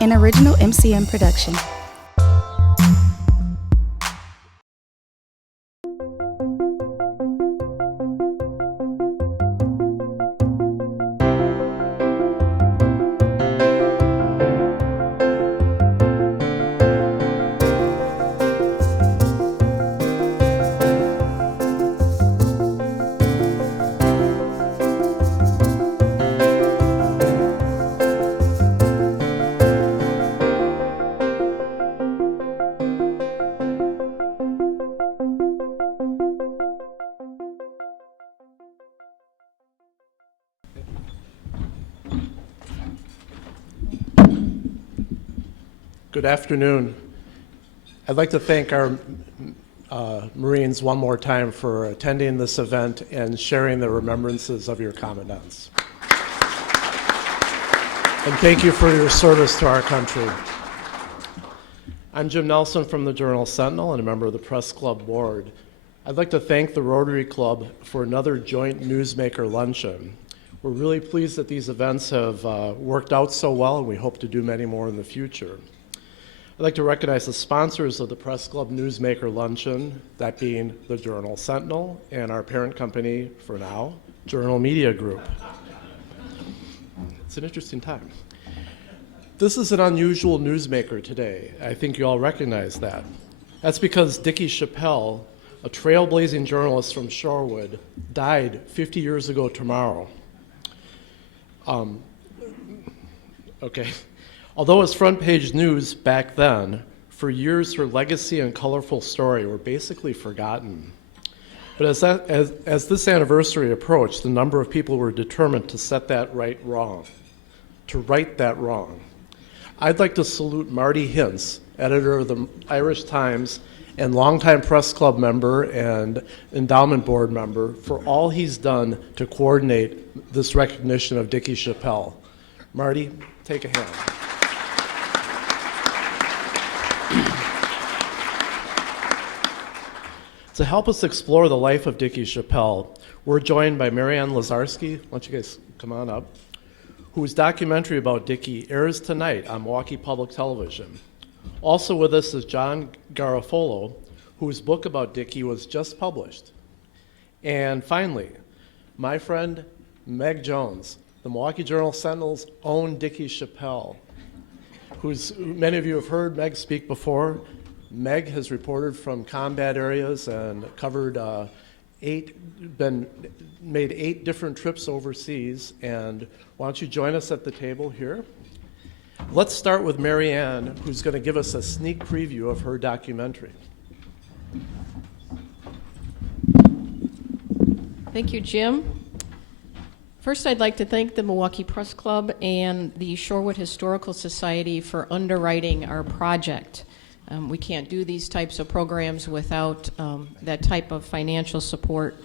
an original MCM production. Good afternoon. I'd like to thank our Marines one more time for attending this event and sharing the remembrances of your commandants. And thank you for your service to our country. I'm Jim Nelson from the Journal-Sentinel and a member of the Press Club Board. I'd like to thank the Rotary Club for another joint newsmaker luncheon. We're really pleased that these events have worked out so well, and we hope to do many more in the future. I'd like to recognize the sponsors of the Press Club Newsmaker Luncheon, that being the Journal-Sentinel and our parent company, for now, Journal Media Group. It's an interesting time. This is an unusual newsmaker today. I think you all recognize that. That's because Dickey Chappelle, a trailblazing journalist from Shorewood, died 50 years ago tomorrow. Okay. Although it was front page news back then, for years her legacy and colorful story were basically forgotten. But as this anniversary approached, the number of people were determined to set that right wrong, to right that wrong. I'd like to salute Marty Hintz, editor of the Irish Times and longtime Press Club member and endowment board member, for all he's done to coordinate this recognition of Dickey Chappelle. Marty, take a hand. To help us explore the life of Dickey Chappelle, we're joined by Marianne Lazarski. Why don't you guys come on up? Whose documentary about Dickey airs tonight on Milwaukee Public Television. Also with us is John Garofolo, whose book about Dickey was just published. And finally, my friend Meg Jones, the Milwaukee Journal-Sentinel's own Dickey Chappelle, many of you have heard Meg speak before. Meg has reported from combat areas and covered made 8 different trips overseas. And why don't you join us at the table here? Let's start with Marianne, who's going to give us a sneak preview of her documentary. Thank you, Jim. First, I'd like to thank the Milwaukee Press Club and the Shorewood Historical Society for underwriting our project. We can't do these types of programs without that type of financial support.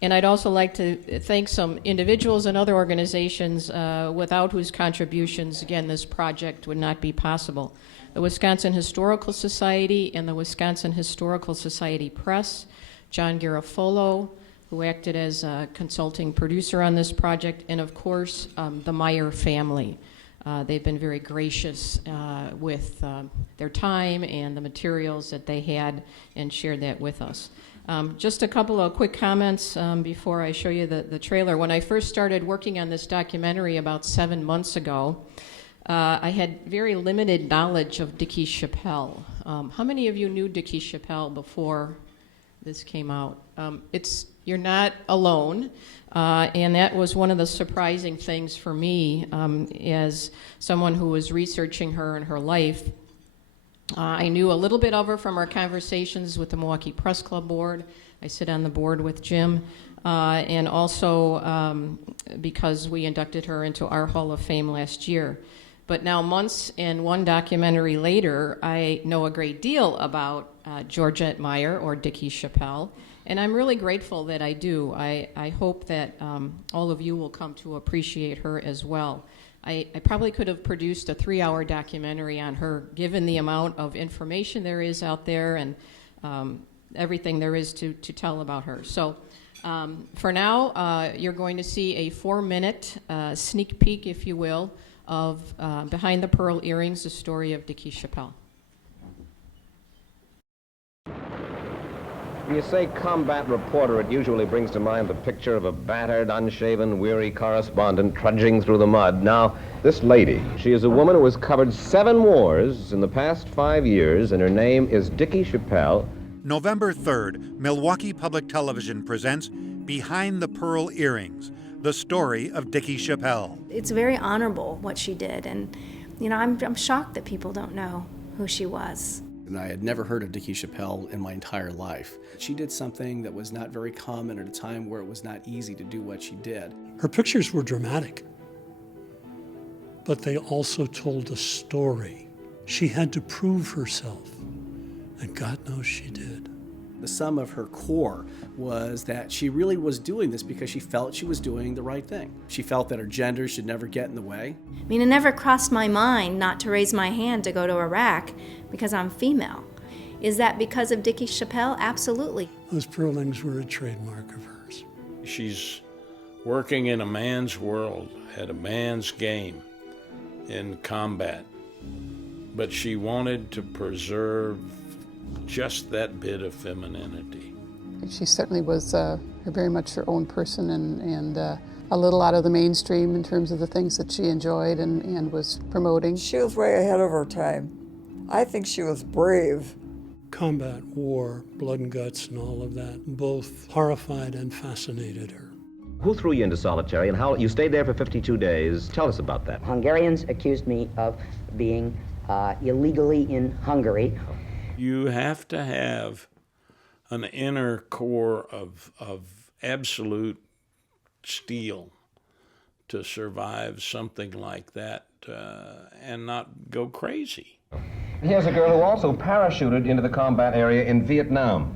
And I'd also like to thank some individuals and other organizations without whose contributions, again, this project would not be possible. The Wisconsin Historical Society and the Wisconsin Historical Society Press, John Garofolo, who acted as a consulting producer on this project, and of course, the Meyer family. They've been very gracious with their time and the materials that they had and shared that with us. Just a couple of quick comments before I show you the trailer. When I first started working on this documentary about 7 months ago, I had very limited knowledge of Dickey Chappelle. How many of you knew Dickey Chappelle before this came out? You're not alone. And that was one of the surprising things for me as someone who was researching her and her life. I knew a little bit of her from our conversations with the Milwaukee Press Club Board. I sit on the board with Jim. And also because we inducted her into our Hall of Fame last year. But now, months and one documentary later, I know a great deal about Georgette Meyer, or Dickey Chappelle. And I'm really grateful that I do. I hope that all of you will come to appreciate her as well. I probably could have produced a 3-hour documentary on her, given the amount of information there is out there and everything there is to tell about her. So for now, you're going to see a 4-minute sneak peek, if you will, of Behind the Pearl Earrings, the story of Dickey Chappelle. When you say combat reporter, it usually brings to mind the picture of a battered, unshaven, weary correspondent trudging through the mud. Now, this lady, she is a woman who has covered 7 wars in the past 5 years, and her name is Dickey Chappelle. November 3rd, Milwaukee Public Television presents Behind the Pearl Earrings, the story of Dickey Chappelle. It's very honorable what she did, and I'm shocked that people don't know who she was. And I had never heard of Dickey Chappelle in my entire life. She did something that was not very common at a time where it was not easy to do what she did. Her pictures were dramatic, but they also told a story. She had to prove herself, and God knows she did. The sum of her core was that she really was doing this because she felt she was doing the right thing. She felt that her gender should never get in the way. I mean, it never crossed my mind not to raise my hand to go to Iraq because I'm female. Is that because of Dickey Chappelle? Absolutely. Those pearl rings were a trademark of hers. She's working in a man's world, at a man's game, in combat. But she wanted to preserve just that bit of femininity. She certainly was very much her own person and a little out of the mainstream in terms of the things that she enjoyed and was promoting. She was way ahead of her time. I think she was brave. Combat, war, blood and guts and all of that both horrified and fascinated her. Who threw you into solitary, and how you stayed there for 52 days? Tell us about that. Hungarians accused me of being illegally in Hungary. You have to have an inner core of absolute steel to survive something like that and not go crazy. Here's a girl who also parachuted into the combat area in Vietnam.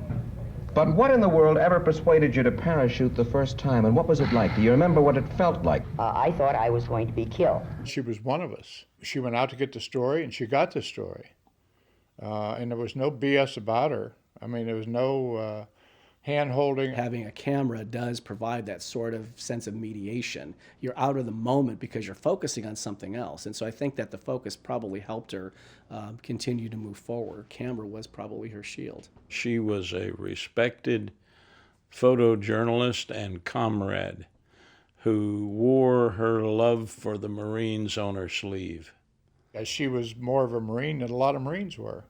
But what in the world ever persuaded you to parachute the first time, and what was it like? Do you remember what it felt like? I thought I was going to be killed. She was one of us. She went out to get the story, and she got the story. And there was no BS about her. I mean, there was no hand-holding. Having a camera does provide that sort of sense of mediation. You're out of the moment because you're focusing on something else. And so I think that the focus probably helped her continue to move forward. Camera was probably her shield. She was a respected photojournalist and comrade who wore her love for the Marines on her sleeve. She was more of a Marine than a lot of Marines were.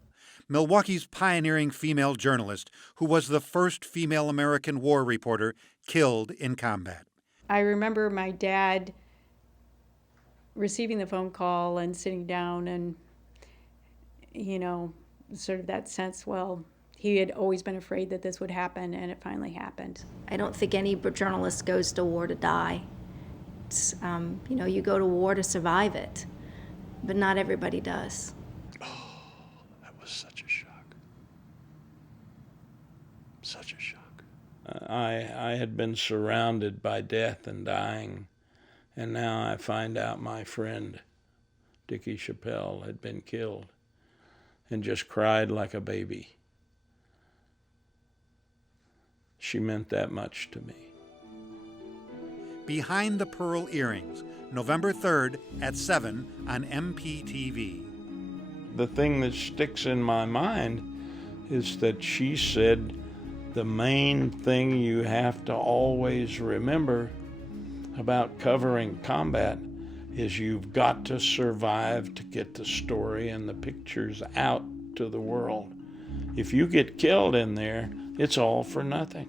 Milwaukee's pioneering female journalist, who was the first female American war reporter killed in combat. I remember my dad receiving the phone call and sitting down and, sort of that sense, well, he had always been afraid that this would happen, and it finally happened. I don't think any journalist goes to war to die. It's, you go to war to survive it, but not everybody does. That was such a shock. Such a shock. I had been surrounded by death and dying, and now I find out my friend, Dickey Chappelle, had been killed, and just cried like a baby. She meant that much to me. Behind the Pearl Earrings, November 3rd at 7 on MPTV. The thing that sticks in my mind is that she said the main thing you have to always remember about covering combat is you've got to survive to get the story and the pictures out to the world. If you get killed in there, it's all for nothing.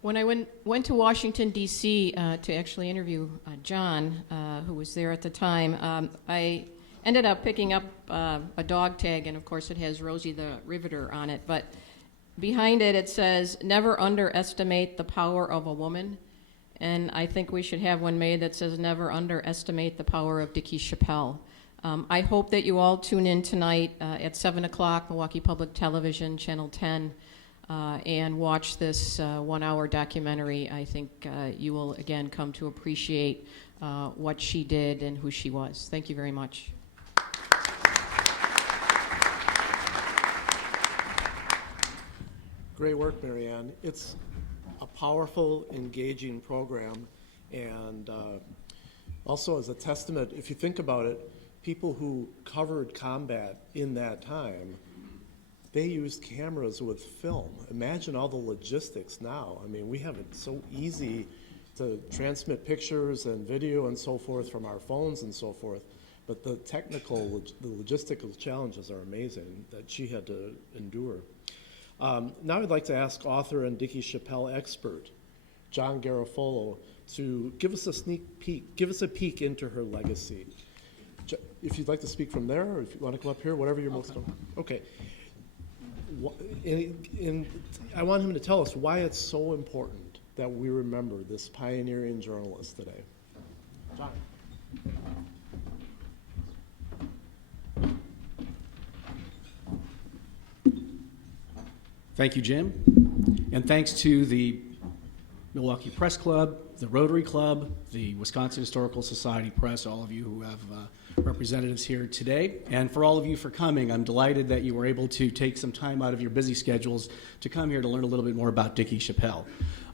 When I went to Washington, D.C. To actually interview John, who was there at the time, I ended up picking up a dog tag, and of course it has Rosie the Riveter on it, but behind it, it says, "Never underestimate the power of a woman." And I think we should have one made that says, "Never underestimate the power of Dickey Chappelle." I hope that you all tune in tonight at 7 o'clock, Milwaukee Public Television, Channel 10, and watch this 1-hour documentary. I think you will, again, come to appreciate what she did and who she was. Thank you very much. Great work, Marianne. It's a powerful, engaging program, and also as a testament, if you think about it, people who covered combat in that time, they used cameras with film. Imagine all the logistics now. I mean, we have it so easy to transmit pictures and video and so forth from our phones and so forth, but the logistical challenges are amazing that she had to endure. Now I'd like to ask author and Dickey Chappelle expert, John Garofolo, to give us a sneak peek, give us a peek into her legacy. If you'd like to speak from there, or if you want to come up here, whatever you're most comfortable. Okay. I want him to tell us why it's so important that we remember this pioneering journalist today. John. Thank you, Jim. And thanks to the Milwaukee Press Club, the Rotary Club, the Wisconsin Historical Society Press, all of you who have representatives here today, and for all of you for coming. I'm delighted that you were able to take some time out of your busy schedules to come here to learn a little bit more about Dickey Chappelle.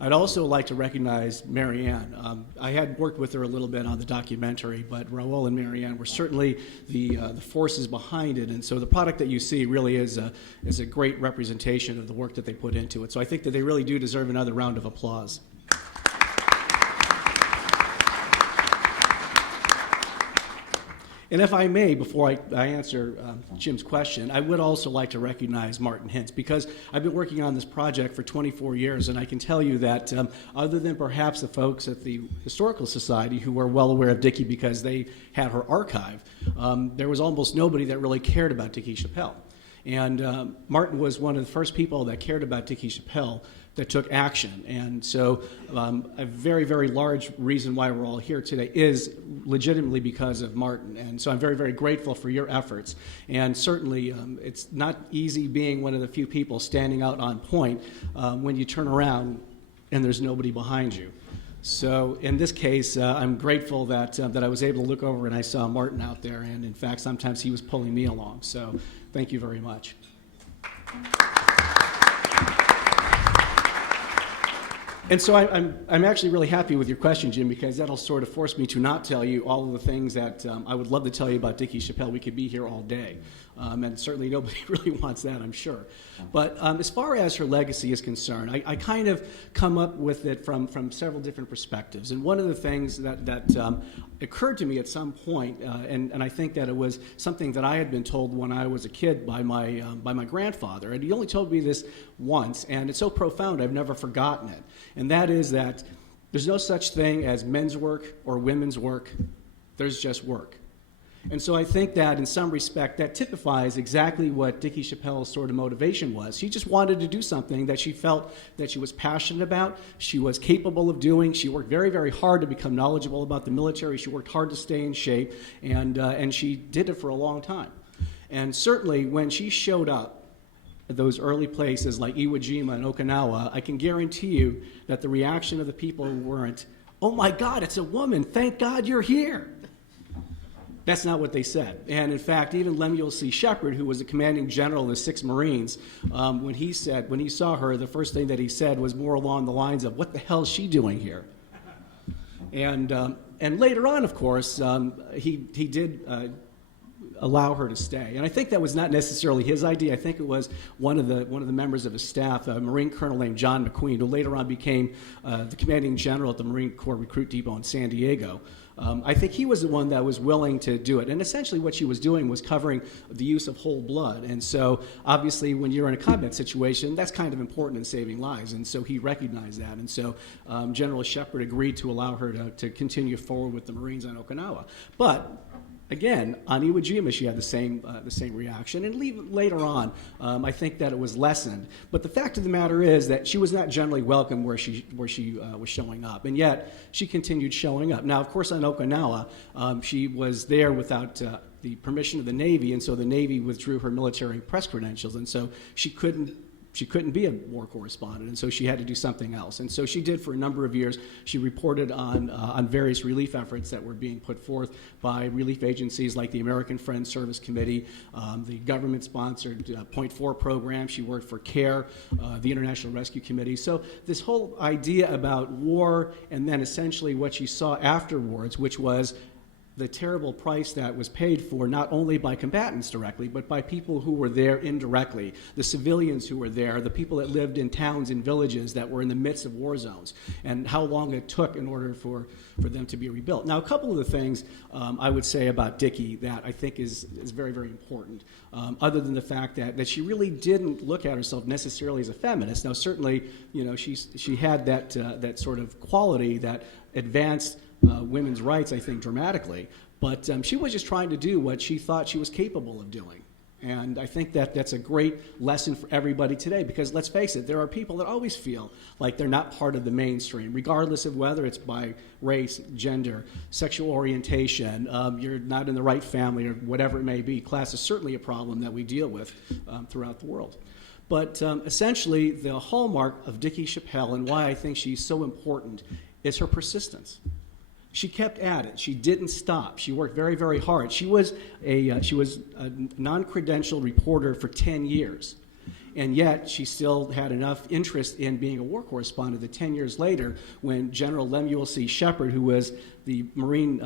I'd also like to recognize Marianne. I had worked with her a little bit on the documentary, but Raul and Marianne were certainly the forces behind it, and so the product that you see really is a great representation of the work that they put into it. So I think that they really do deserve another round of applause. And if I may, before I answer Jim's question, I would also like to recognize Martin Hintz, because I've been working on this project for 24 years, and I can tell you that other than perhaps the folks at the Historical Society who were well aware of Dickey because they had her archive, there was almost nobody that really cared about Dickey Chappelle. And Martin was one of the first people that cared about Dickey Chappelle that took action. And so a very, very large reason why we're all here today is legitimately because of Martin. And so I'm very, very grateful for your efforts. And certainly it's not easy being one of the few people standing out on point when you turn around and there's nobody behind you. So in this case, I'm grateful that I was able to look over and I saw Martin out there. And in fact, sometimes he was pulling me along. So thank you very much. And so I'm actually really happy with your question, Jim, because that'll sort of force me to not tell you all of the things that I would love to tell you about Dickey Chappelle. We could be here all day. And certainly nobody really wants that, I'm sure. But as far as her legacy is concerned, I kind of come up with it from several different perspectives. And one of the things that occurred to me at some point, and I think that it was something that I had been told when I was a kid by my grandfather, and he only told me this once, and it's so profound I've never forgotten it. And that is that there's no such thing as men's work or women's work. There's just work. And so I think that in some respect that typifies exactly what Dickey Chappelle's sort of motivation was. She just wanted to do something that she felt that she was passionate about, she was capable of doing. She worked very, very hard to become knowledgeable about the military. She worked hard to stay in shape, and she did it for a long time. And certainly when she showed up at those early places like Iwo Jima and Okinawa, I can guarantee you that the reaction of the people weren't, "Oh my God, it's a woman, thank God you're here." That's not what they said. And in fact, even Lemuel C. Shepard, who was the commanding general of the 6th Marines, when he saw her, the first thing that he said was more along the lines of, "What the hell is she doing here?" And later on, of course, he did allow her to stay. And I think that was not necessarily his idea. I think it was one of the members of his staff, a Marine colonel named John McQueen, who later on became the commanding general at the Marine Corps Recruit Depot in San Diego. I think he was the one that was willing to do it. And essentially what she was doing was covering the use of whole blood. And so obviously when you're in a combat situation, that's kind of important in saving lives. And so he recognized that. And so General Shepard agreed to allow her to continue forward with the Marines on Okinawa. But again, on Iwo Jima, she had the same reaction, and later on, I think that it was lessened. But the fact of the matter is that she was not generally welcome where she was showing up, and yet she continued showing up. Now, of course, on Okinawa, she was there without the permission of the Navy, and so the Navy withdrew her military press credentials, and so she couldn't She couldn't be a war correspondent, and so she had to do something else. And so she did for a number of years. She reported on various relief efforts that were being put forth by relief agencies like the American Friends Service Committee, the government-sponsored Point 4 program. She worked for CARE, the International Rescue Committee. So this whole idea about war and then essentially what she saw afterwards, which was the terrible price that was paid for not only by combatants directly, but by people who were there indirectly, the civilians who were there, the people that lived in towns and villages that were in the midst of war zones, and how long it took in order for them to be rebuilt. Now, a couple of the things I would say about Dickey that I think is very, very important, other than the fact that she really didn't look at herself necessarily as a feminist. Now, certainly, you know, she had that sort of quality that advanced women's rights, I think, dramatically. But she was just trying to do what she thought she was capable of doing. And I think that that's a great lesson for everybody today, because let's face it, there are people that always feel like they're not part of the mainstream, regardless of whether it's by race, gender, sexual orientation, you're not in the right family, or whatever it may be. Class is certainly a problem that we deal with throughout the world. But essentially, the hallmark of Dickey Chappelle and why I think she's so important is her persistence. She kept at it. She didn't stop. She worked very, very hard. She was a non-credentialed reporter for 10 years, and yet she still had enough interest in being a war correspondent that 10 years later, when General Lemuel C. Shepard, who was the Marine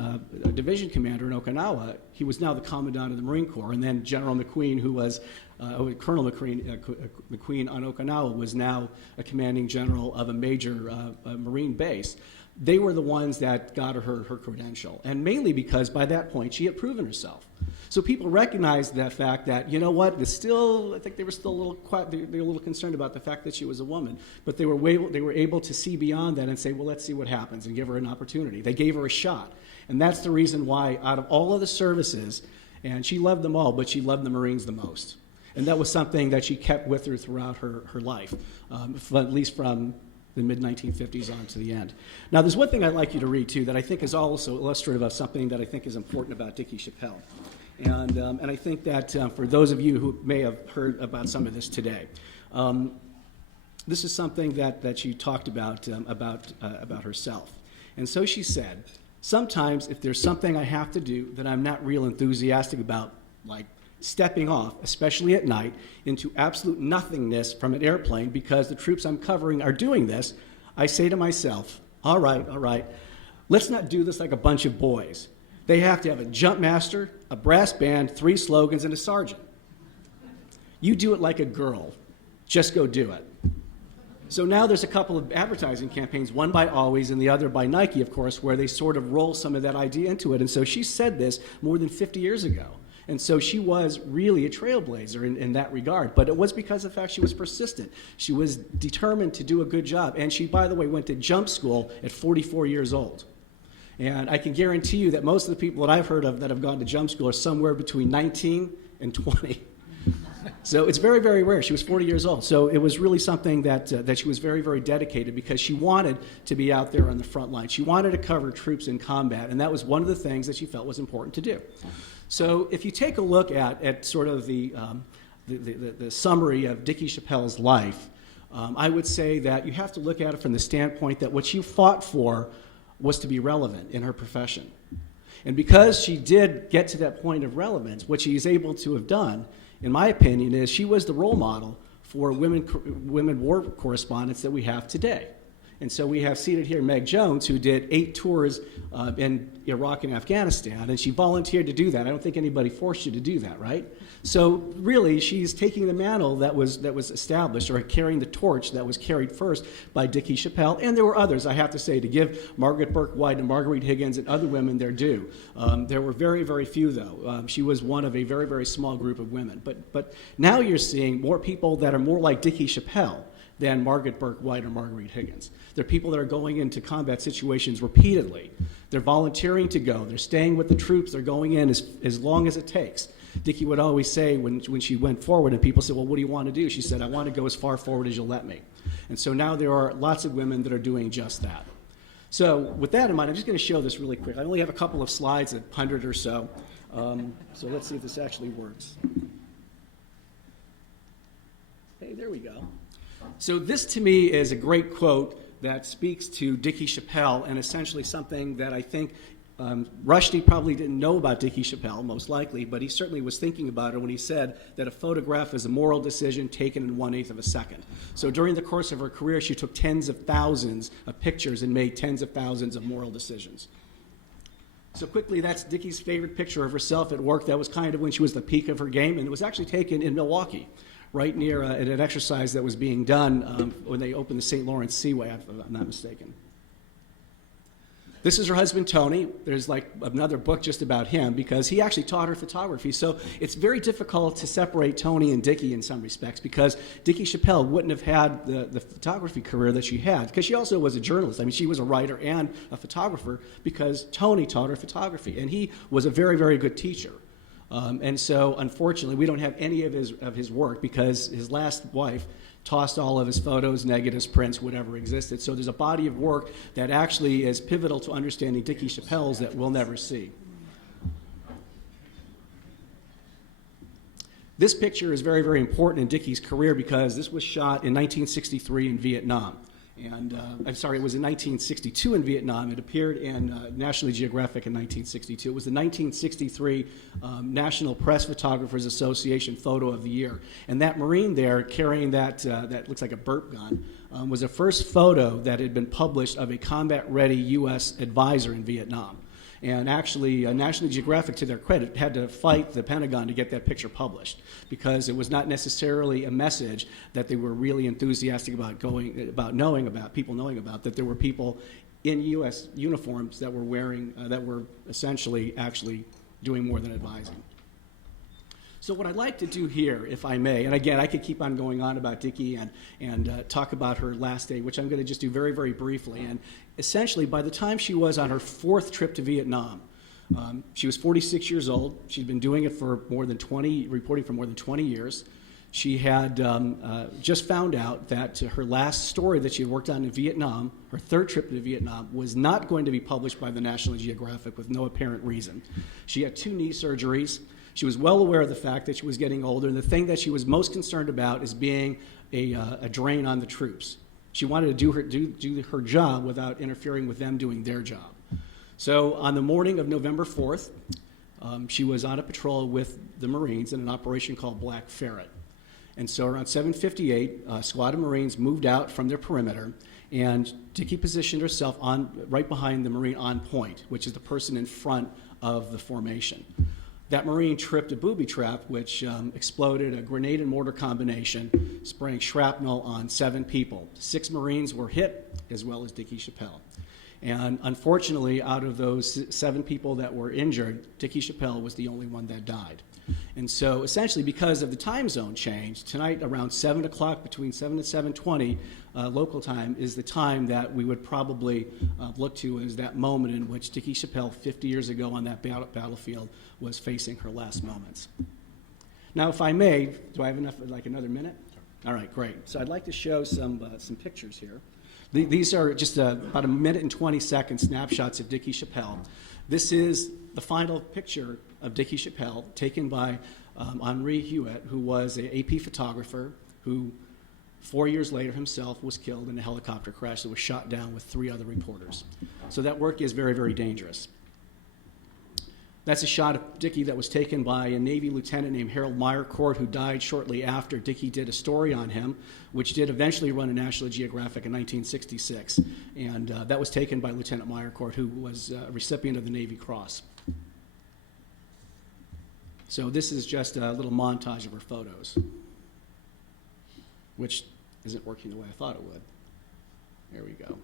Division commander in Okinawa, he was now the commandant of the Marine Corps, and then General McQueen, who was Colonel McQueen on Okinawa, was now a commanding general of a major Marine base. They were the ones that got her credential, and mainly because by that point she had proven herself. So people recognized that fact that, you know what, I think they were still they were a little concerned about the fact that she was a woman, but they were able to see beyond that and say, well, let's see what happens, and give her an opportunity. They gave her a shot, and that's the reason why out of all of the services, and she loved them all, but she loved the Marines the most. And that was something that she kept with her throughout her life, at least from the mid-1950s on to the end. Now, there's one thing I'd like you to read, too, that I think is also illustrative of something that I think is important about Dickey Chappelle. And I think that for those of you who may have heard about some of this today, this is something that she talked about herself. And so she said, sometimes if there's something I have to do that I'm not real enthusiastic about, like stepping off, especially at night, into absolute nothingness from an airplane because the troops I'm covering are doing this, I say to myself, all right, let's not do this like a bunch of boys. They have to have a jump master, a brass band, 3 slogans, and a sergeant. You do it like a girl. Just go do it. So now there's a couple of advertising campaigns, one by Always and the other by Nike, of course, where they sort of roll some of that idea into it. And so she said this more than 50 years ago. And so she was really a trailblazer in that regard. But it was because of the fact she was persistent. She was determined to do a good job. And she, by the way, went to jump school at 44 years old. And I can guarantee you that most of the people that I've heard of that have gone to jump school are somewhere between 19 and 20. So it's very, very rare. She was 40 years old. So it was really something that she was very, very dedicated, because she wanted to be out there on the front line. She wanted to cover troops in combat, and that was one of the things that she felt was important to do. So if you take a look at sort of the summary of Dickey Chappelle's life, I would say that you have to look at it from the standpoint that what she fought for was to be relevant in her profession. And because she did get to that point of relevance, what she is able to have done, in my opinion, is she was the role model for women war correspondents that we have today. And so we have seated here Meg Jones, who did 8 tours in Iraq and Afghanistan, and she volunteered to do that. I don't think anybody forced you to do that, right? So really, she's taking the mantle that was established, or carrying the torch that was carried first by Dickey Chappelle, and there were others, I have to say, to give Margaret Burke White and Marguerite Higgins and other women their due. There were very, very few, though. She was one of a very, very small group of women. But now you're seeing more people that are more like Dickey Chappelle than Margaret Burke White or Marguerite Higgins. They're people that are going into combat situations repeatedly. They're volunteering to go. They're staying with the troops. They're going in as long as it takes. Dickey would always say when she went forward and people said, well, what do you want to do? She said, I want to go as far forward as you'll let me. And so now there are lots of women that are doing just that. So with that in mind, I'm just going to show this really quick. I only have a couple of slides, 100 or so. So let's see if this actually works. Okay, there we go. So this to me is a great quote that speaks to Dickey Chappelle, and essentially something that I think Rushdie probably didn't know about Dickey Chappelle, most likely, but he certainly was thinking about it when he said that a photograph is a moral decision taken in 1/8 of a second. So during the course of her career, she took tens of thousands of pictures and made tens of thousands of moral decisions. So quickly, that's Dickey's favorite picture of herself at work. That was kind of when she was the peak of her game, and it was actually taken in Milwaukee, right near an exercise that was being done when they opened the St. Lawrence Seaway, if I'm not mistaken. This is her husband, Tony. There's like another book just about him because he actually taught her photography. So it's very difficult to separate Tony and Dickey in some respects because Dickey Chappelle wouldn't have had the photography career that she had because she also was a journalist. I mean, she was a writer and a photographer because Tony taught her photography, and he was a very, very good teacher. And so, unfortunately, we don't have any of his work because his last wife tossed all of his photos, negatives, prints, whatever existed. So there's a body of work that actually is pivotal to understanding Dickey Chappelle's that we'll never see. This picture is very, very important in Dickey's career because this was shot in 1963 in Vietnam. And I'm sorry, it was in 1962 in Vietnam. It appeared in National Geographic in 1962. It was the 1963 National Press Photographers Association Photo of the Year. And that Marine there carrying that looks like a burp gun was the first photo that had been published of a combat-ready U.S. advisor in Vietnam. And actually, National Geographic, to their credit, had to fight the Pentagon to get that picture published because it was not necessarily a message that they were really enthusiastic about knowing about, people knowing about, that there were people in U.S. uniforms that were wearing, that were essentially actually doing more than advising. So what I'd like to do here, if I may, and again, I could keep on going on about Dickey and talk about her last day, which I'm going to just do very, very briefly. And essentially, by the time she was on her 4th trip to Vietnam, she was 46 years old. She'd been doing it for more than 20, reporting for more than 20 years. She had just found out that her last story that she had worked on in Vietnam, her 3rd trip to Vietnam, was not going to be published by the National Geographic with no apparent reason. She had 2 knee surgeries. She was well aware of the fact that she was getting older, and the thing that she was most concerned about is being a drain on the troops. She wanted to do her job without interfering with them doing their job. So on the morning of November 4th, she was on a patrol with the Marines in an operation called Black Ferret. And so around 7:58, a squad of Marines moved out from their perimeter, and Dickey positioned herself right behind the Marine on point, which is the person in front of the formation. That Marine tripped a booby trap, which exploded a grenade and mortar combination, spraying shrapnel on 7 people. 6 Marines were hit, as well as Dickey Chappelle. And unfortunately, out of those 7 people that were injured, Dickey Chappelle was the only one that died. And so essentially, because of the time zone change, tonight around 7 o'clock, between 7 and 7:20 local time, is the time that we would probably look to as that moment in which Dickey Chappelle, 50 years ago on that battlefield, was facing her last moments. Now, if I may, do I have enough, like another minute? All right, great. So I'd like to show some pictures here. These are just about 1 minute and 20 second snapshots of Dickey Chappelle. This is the final picture of Dickey Chappelle taken by Henri Hewitt, who was an AP photographer who 4 years later himself was killed in a helicopter crash that was shot down with 3 other reporters. So that work is very, very dangerous. That's a shot of Dickey that was taken by a Navy lieutenant named Harold Meyercourt, who died shortly after Dickey did a story on him, which did eventually run in National Geographic in 1966. And that was taken by Lieutenant Meyercourt, who was a recipient of the Navy Cross. So this is just a little montage of her photos, which isn't working the way I thought it would. There we go.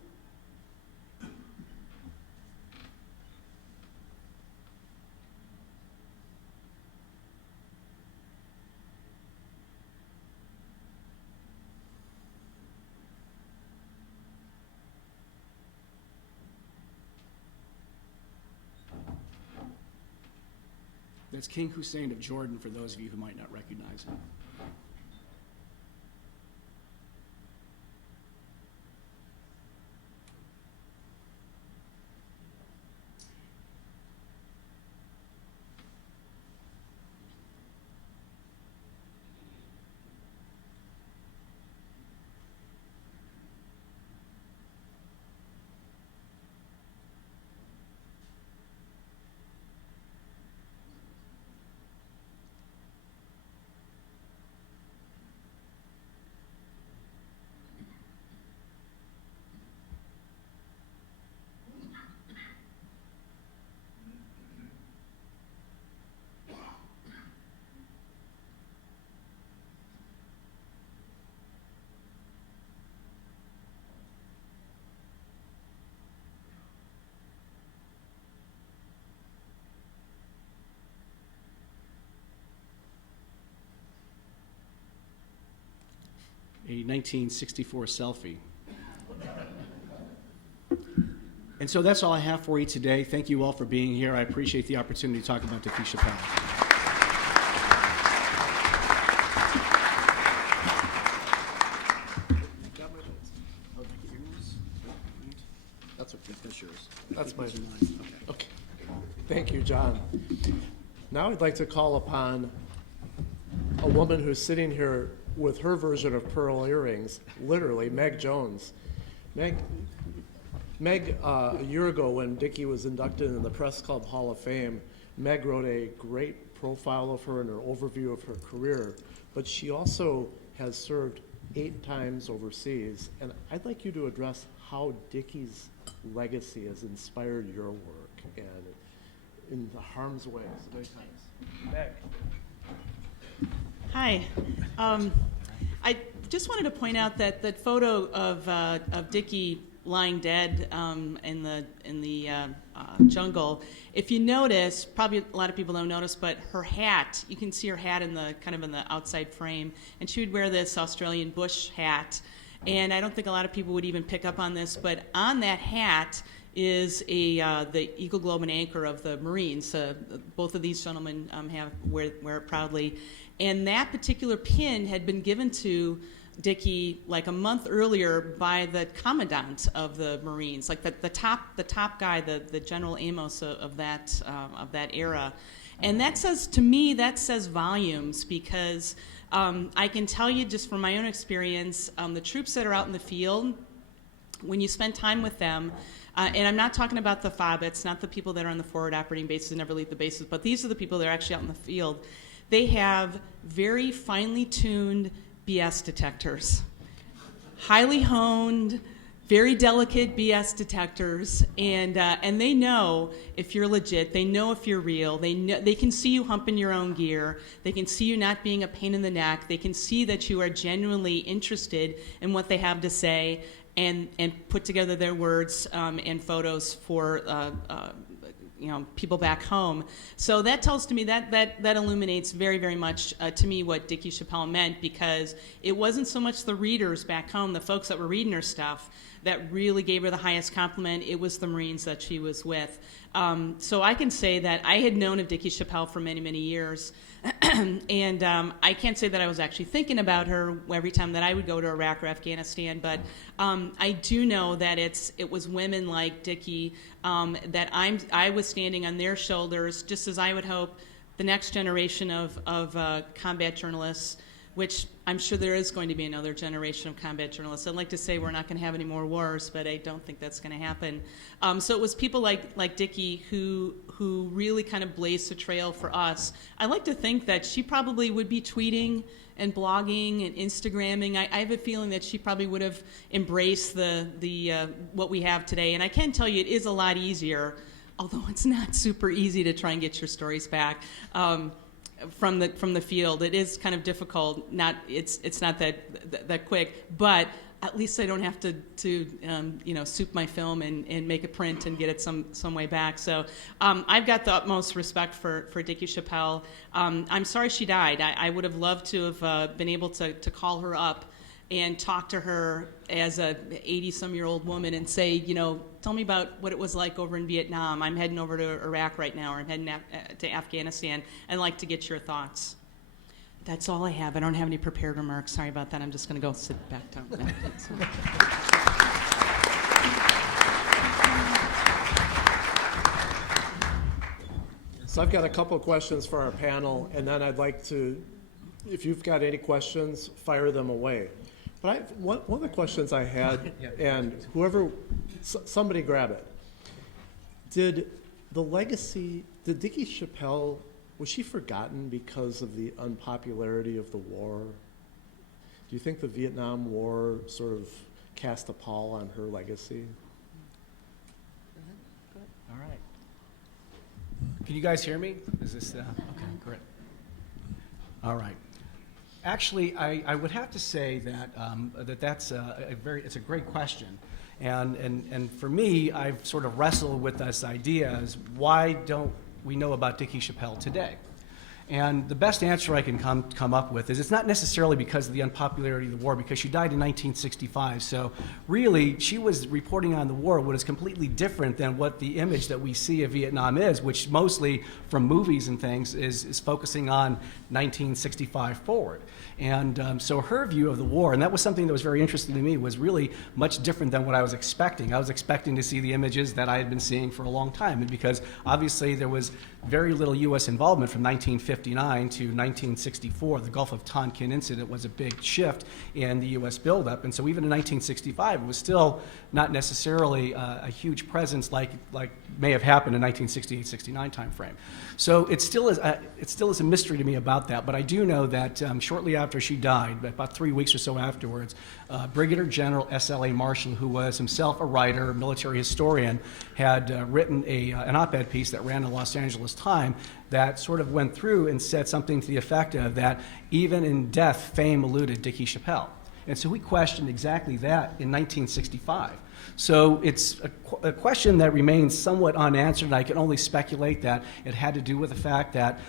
That's King Hussein of Jordan, for those of you who might not recognize him. a 1964 selfie. And so that's all I have for you today. Thank you all for being here. I appreciate the opportunity to talk about Dickey Chappelle. That's mine. Okay. Thank you, John. Now I'd like to call upon a woman who's sitting here with her version of pearl earrings, literally, Meg Jones. Meg, a year ago when Dickey was inducted in the Press Club Hall of Fame, Meg wrote a great profile of her and an overview of her career, but she also has served 8 times overseas, and I'd like you to address how Dickey's legacy has inspired your work and in the harm's way so many times. Meg. Hi. I just wanted to point out that that photo of Dickey lying dead in the jungle. If you notice, probably a lot of people don't notice, but her hat, you can see her hat in the kind of in the outside frame, and she would wear this Australian bush hat. And I don't think a lot of people would even pick up on this, but on that hat is the Eagle Globe and Anchor of the Marines. Both of these gentlemen wear it proudly. And that particular pin had been given to Dickey like a month earlier by the commandant of the Marines, like the top guy, the General Amos of that era. And that says, to me, that says volumes, because I can tell you just from my own experience, the troops that are out in the field, when you spend time with them, and I'm not talking about the FOBITs, not the people that are on the forward operating bases and never leave the bases, but these are the people that are actually out in the field. They have very finely tuned BS detectors, highly honed, very delicate BS detectors, and they know if you're legit. They know if you're real. They can see you humping your own gear. They can see you not being a pain in the neck. They can see that you are genuinely interested in what they have to say, and put together their words and photos for people back home. So that tells to me that illuminates very, very much to me what Dickey Chappelle meant, because it wasn't so much the readers back home, the folks that were reading her stuff, that really gave her the highest compliment. It was the Marines that she was with. So I can say that I had known of Dickey Chappelle for many, many years. And I can't say that I was actually thinking about her every time that I would go to Iraq or Afghanistan, but I do know that it was women like Dickey that I was standing on their shoulders, just as I would hope the next generation of combat journalists, which I'm sure there is going to be another generation of combat journalists. I'd like to say we're not going to have any more wars, but I don't think that's going to happen. So it was people like Dickey who really kind of blazed the trail for us. I like to think that she probably would be tweeting and blogging and Instagramming. I have a feeling that she probably would have embraced the what we have today. And I can tell you it is a lot easier, although it's not super easy to try and get your stories back. From the field, it is kind of difficult. It's not that quick, but at least I don't have to soup my film and make a print and get it some way back. So I've got the utmost respect for Dickey Chappelle. I'm sorry she died. I would have loved to have been able to call her up and talk to her as a 80-some-year-old woman and say, tell me about what it was like over in Vietnam. I'm heading over to Iraq right now, or I'm heading to Afghanistan. I'd like to get your thoughts. That's all I have. I don't have any prepared remarks. Sorry about that. I'm just going to go sit back down. So I've got a couple of questions for our panel, and then I'd like to, if you've got any questions, fire them away. But one of the questions I had, and somebody grab it. Did Dickey Chappelle, was she forgotten because of the unpopularity of the war? Do you think the Vietnam War sort of cast a pall on her legacy? All right. Can you guys hear me? Is this okay? Great. All right. Actually, I would have to say that that's it's a great question, and for me, I've sort of wrestled with this idea: is why don't we know about Dickey Chappelle today? And the best answer I can come up with is it's not necessarily because of the unpopularity of the war, because she died in 1965. So really, she was reporting on the war, what is completely different than what the image that we see of Vietnam is, which mostly from movies and things is focusing on 1965 forward. And so her view of the war, and that was something that was very interesting to me, was really much different than what I was expecting. I was expecting to see the images that I had been seeing for a long time, and because obviously there was very little U.S. involvement from 1959 to 1964. The Gulf of Tonkin incident was a big shift in the U.S. buildup, and so even in 1965, it was still not necessarily a huge presence like may have happened in 1968-69 timeframe. So it still is a mystery to me about that, but I do know that shortly after she died, about 3 weeks or so afterwards, Brigadier General S.L.A. Marshall, who was himself a writer, military historian, had written an op-ed piece that ran in the Los Angeles Times that sort of went through and said something to the effect of that even in death, fame eluded Dickey Chappelle. And so we questioned exactly that in 1965. So it's a question that remains somewhat unanswered, and I can only speculate that it had to do with the fact that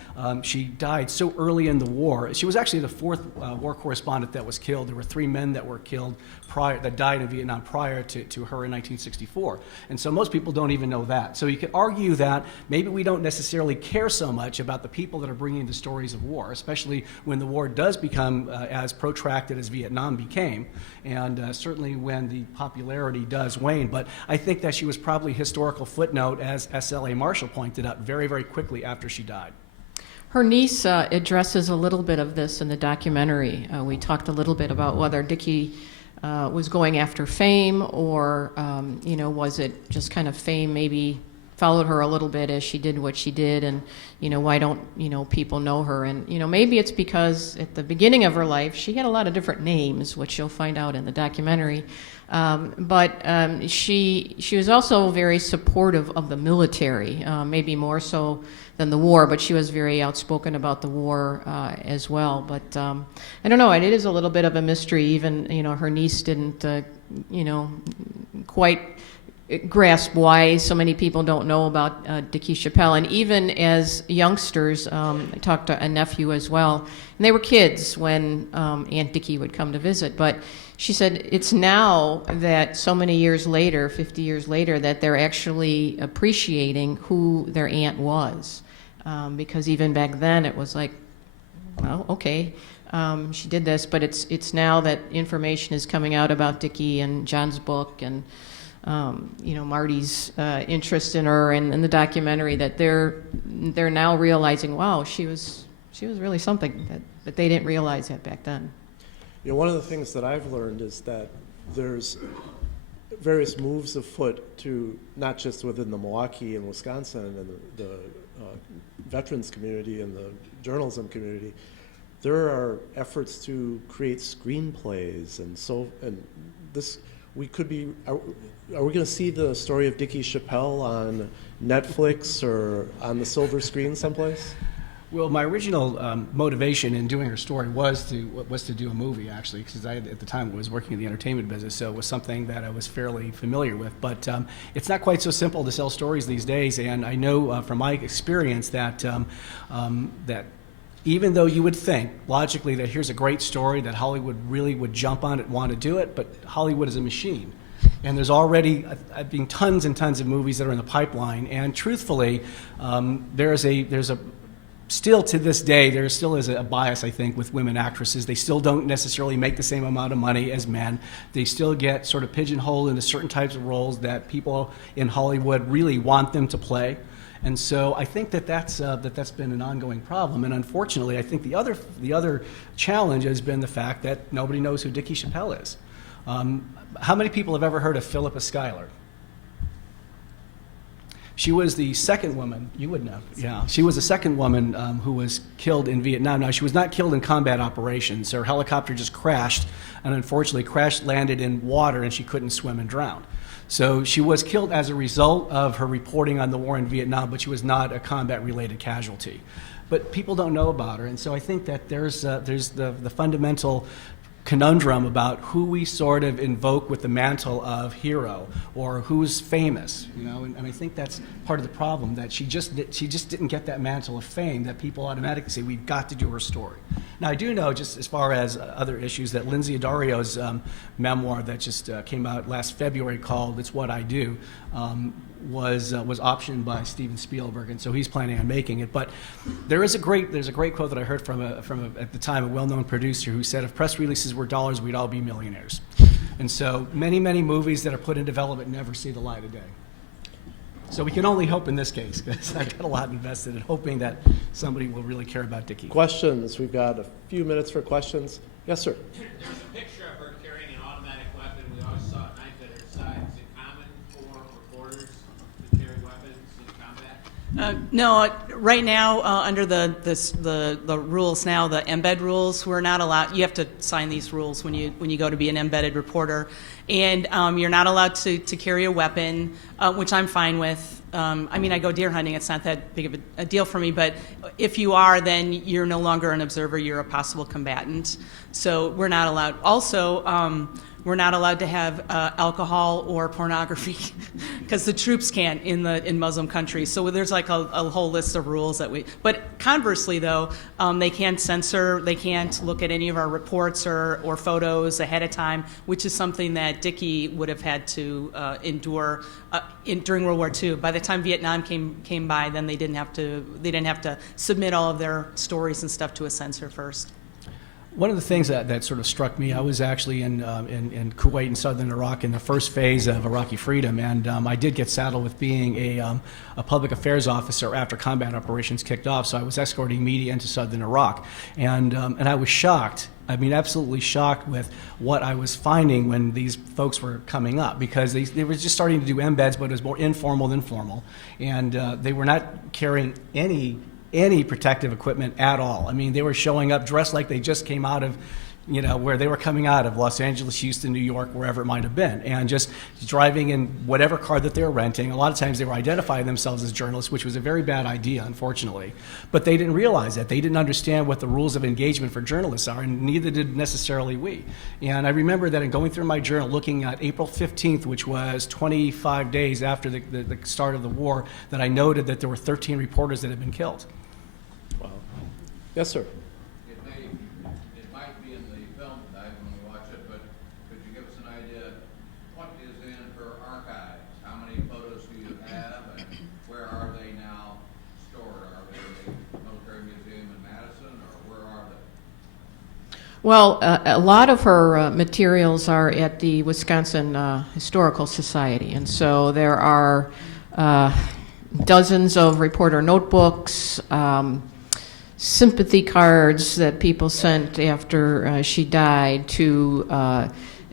she died so early in the war. She was actually the fourth war correspondent that was killed. There were 3 men that were killed that died in Vietnam prior to her in 1964. And so most people don't even know that. So you could argue that maybe we don't necessarily care so much about the people that are bringing the stories of war, especially when the war does become as protracted as Vietnam became, and certainly when the popularity does wane. But I think that she was probably a historical footnote, as S.L.A. Marshall pointed out, very, very quickly after she died. Her niece addresses a little bit of this in the documentary. We talked a little bit about whether Dickey was going after fame, or was it just kind of fame maybe followed her a little bit as she did what she did, and why don't people know her? And maybe it's because at the beginning of her life she had a lot of different names, which you'll find out in the documentary. But she was also very supportive of the military, maybe more so than the war, but she was very outspoken about the war as well. But I don't know, it is a little bit of a mystery. Even her niece didn't quite grasp why so many people don't know about Dickey Chappelle. And even as youngsters, I talked to a nephew as well, and they were kids when Aunt Dickey would come to visit. But she said it's now that so many years later, 50 years later, that they're actually appreciating who their aunt was. Because even back then it was like, well, okay, she did this, but it's now that information is coming out about Dickey and John's book and Marty's interest in her and the documentary, that they're now realizing, wow, she was really something that they didn't realize that back then. One of the things that I've learned is that there's various moves afoot to, not just within the Milwaukee and Wisconsin and the veterans community and the journalism community. There are efforts to create screenplays, and this we could be. Are we going to see the story of Dickey Chappelle on Netflix or on the silver screen someplace? Well, my original motivation in doing her story was to do a movie, actually, because I, at the time, was working in the entertainment business, so it was something that I was fairly familiar with. But it's not quite so simple to sell stories these days, and I know from my experience that that even though you would think logically that here's a great story that Hollywood really would jump on it and want to do it, but Hollywood is a machine. And there's already tons and tons of movies that are in the pipeline, and truthfully, still to this day, there still is a bias, I think, with women actresses. They still don't necessarily make the same amount of money as men. They still get sort of pigeonholed into certain types of roles that people in Hollywood really want them to play. And so I think that's been an ongoing problem. And unfortunately, I think the other challenge has been the fact that nobody knows who Dickey Chappelle is. How many people have ever heard of Philippa Schuyler? She was the second woman, you would know, yeah. She was the second woman who was killed in Vietnam. Now, she was not killed in combat operations. Her helicopter just crashed, and unfortunately landed in water, and she couldn't swim and drowned. So she was killed as a result of her reporting on the war in Vietnam, but she was not a combat-related casualty. But people don't know about her, and so I think that there's the fundamental conundrum about who we sort of invoke with the mantle of hero or who's famous, you know, and I think that's part of the problem, that she just didn't get that mantle of fame that people automatically say, we've got to do her story. Now, I do know, just as far as other issues, that Lindsay Addario's memoir that just came out last February called It's What I Do was optioned by Steven Spielberg, and so he's planning on making it. But there's a great quote that I heard from at the time, a well-known producer who said, if press releases were dollars, we'd all be millionaires. And so many movies that are put in development never see the light of day. So we can only hope in this case, because I got a lot invested in hoping that somebody will really care about Dickey. Questions? We've got a few minutes for questions. Yes, sir. There's a picture of her carrying an automatic weapon. We always saw a knife at her side. Is it common for reporters to carry weapons in combat? No, right now under the rules now, the embed rules, we're not allowed. You have to sign these rules when you go to be an embedded reporter, and you're not allowed to carry a weapon, which I'm fine with. I mean, I go deer hunting; it's not that big of a deal for me. But if you are, then you're no longer an observer; you're a possible combatant. So we're not allowed. Also. We're not allowed to have alcohol or pornography because the troops can't in Muslim countries. So there's like a whole list of rules that we. But conversely, though, they can't censor. They can't look at any of our reports or photos ahead of time, which is something that Dickey would have had to endure during World War II. By the time Vietnam came by, then they didn't have to submit all of their stories and stuff to a censor first. One of the things that sort of struck me, I was actually in Kuwait and southern Iraq in the first phase of Iraqi freedom, and I did get saddled with being a public affairs officer after combat operations kicked off, so I was escorting media into southern Iraq. And I was shocked, I mean absolutely shocked with what I was finding when these folks were coming up, because they were just starting to do embeds, but it was more informal than formal, and they were not carrying any protective equipment at all. I mean, they were showing up dressed like they just came out of, you know, where they were coming out of, Los Angeles, Houston, New York, wherever it might have been, and just driving in whatever car that they were renting. A lot of times they were identifying themselves as journalists, which was a very bad idea, unfortunately. But they didn't realize that. They didn't understand what the rules of engagement for journalists are, and neither did necessarily we. And I remember that in going through my journal, looking at April 15th, which was 25 days after the start of the war, that I noted that there were 13 reporters that had been killed. Yes, sir. It might be in the film tonight when we watch it, but could you give us an idea what is in her archives? How many photos do you have, and where are they now stored? Are they in the Military Museum in Madison, or where are they? Well, a lot of her materials are at the Wisconsin Historical Society, and so there are dozens of reporter notebooks, sympathy cards that people sent after she died, to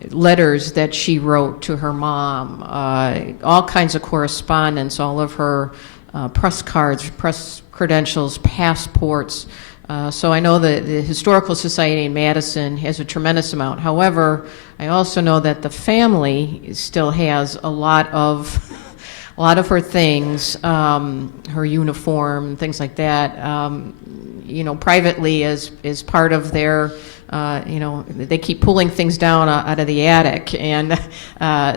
letters that she wrote to her mom, all kinds of correspondence, all of her press cards, press credentials, passports. So I know that the Historical Society in Madison has a tremendous amount. However, I also know that the family still has a lot of her things, her uniform, things like that, you know, privately as part of their, you know, they keep pulling things down out of the attic, and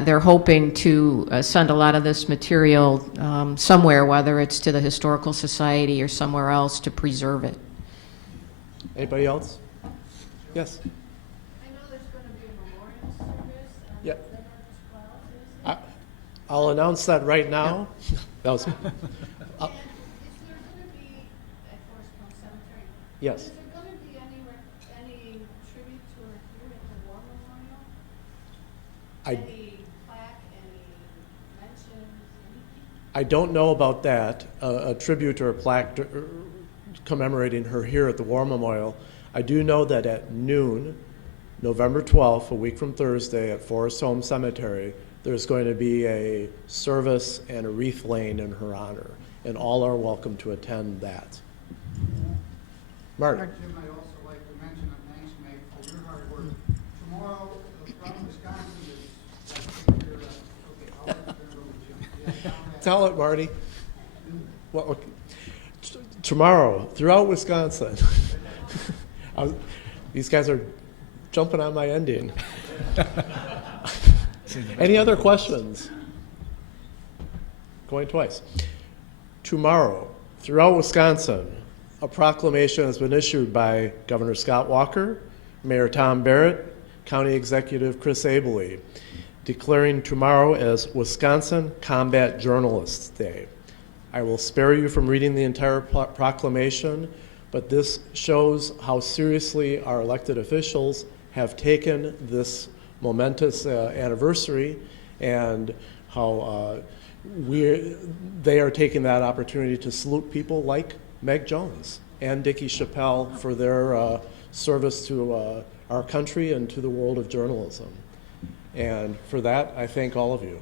they're hoping to send a lot of this material somewhere, whether it's to the Historical Society or somewhere else, to preserve it. Anybody else? Yes. I know there's going to be a memorial service. Yeah. I'll announce that right now. Yeah. That was. Is there going to be at Forest Hill Cemetery? Yes. Is there going to be any tribute to her here at the War Memorial? Any plaque, any mentions, anything? I don't know about that. A tribute or a plaque commemorating her here at the War Memorial. I do know that at noon, November 12th, a week from Thursday, at Forest Home Cemetery, there's going to be a service and a wreath laying in her honor, and all are welcome to attend that. Martin. Jim, I'd also like to mention a thanks made for your hard work. Tomorrow, from Wisconsin is, okay, Jim. Tell it, Marty. Well, okay. Tomorrow, throughout Wisconsin, these guys are jumping on my ending. Any other questions? Going twice. Tomorrow, throughout Wisconsin, a proclamation has been issued by Governor Scott Walker, Mayor Tom Barrett, County Executive Chris Abele, declaring tomorrow as Wisconsin Combat Journalists Day. I will spare you from reading the entire proclamation, but this shows how seriously our elected officials have taken this momentous anniversary and how they are taking that opportunity to salute people like Meg Jones and Dickey Chappelle for their service to our country and to the world of journalism. And for that, I thank all of you.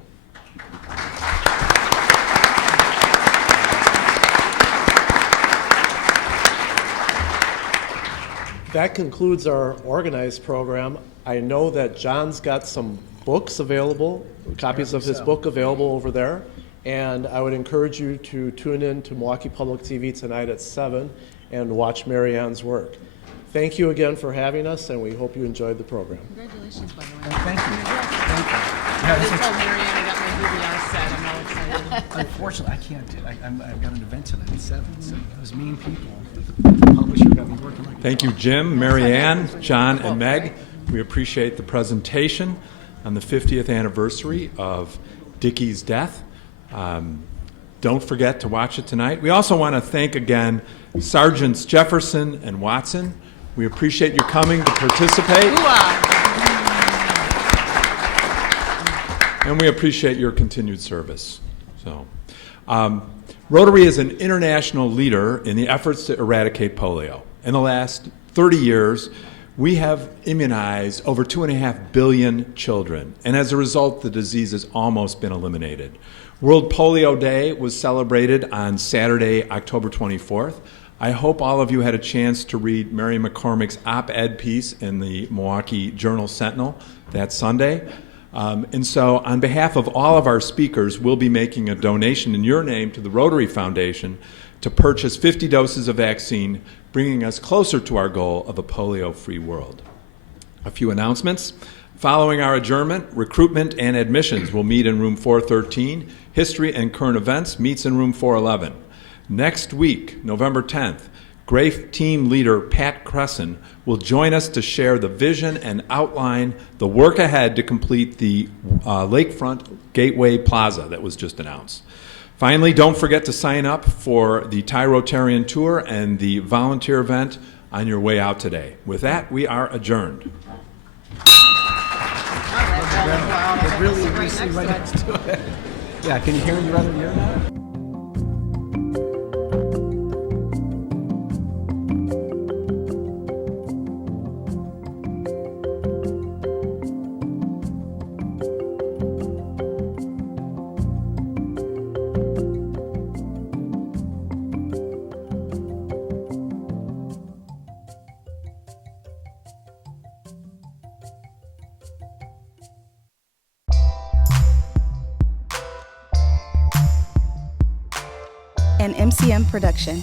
That concludes our organized program. I know that John's got some books available, copies of his book available over there, and I would encourage you to tune in to Milwaukee Public TV tonight at 7 and watch Mary Ann's work. Thank you again for having us, and we hope you enjoyed the program. Congratulations, by the way. Thank you. Thank you. I just told Mary Ann I got my DVR set. I'm all excited. Unfortunately, I can't do it. I've got an event tonight at 7, so those mean people. The publisher got me working like Thank you, Jim, Mary Ann, John, and Meg. We appreciate the presentation on the 50th anniversary of Dickey's death. Don't forget to watch it tonight. We also want to thank again Sergeants Jefferson and Watson. We appreciate you coming to participate. And we appreciate your continued service. So, Rotary is an international leader in the efforts to eradicate polio. In the last 30 years, we have immunized over 2.5 billion children, and as a result, the disease has almost been eliminated. World Polio Day was celebrated on Saturday, October 24th. I hope all of you had a chance to read Mary McCormick's op-ed piece in the Milwaukee Journal-Sentinel that Sunday. And so on behalf of all of our speakers, we'll be making a donation in your name to the Rotary Foundation to purchase 50 doses of vaccine, bringing us closer to our goal of a polio-free world. A few announcements. Following our adjournment, recruitment and admissions will meet in room 413. History and current events meets in room 411. Next week, November 10th, GRAFE team leader Pat Cresson will join us to share the vision and outline the work ahead to complete the Lakefront Gateway Plaza that was just announced. Finally, don't forget to sign up for the Thai Rotarian Tour and the volunteer event on your way out today. With that, we are adjourned. Yeah, can you hear me rather near now? An MCM production.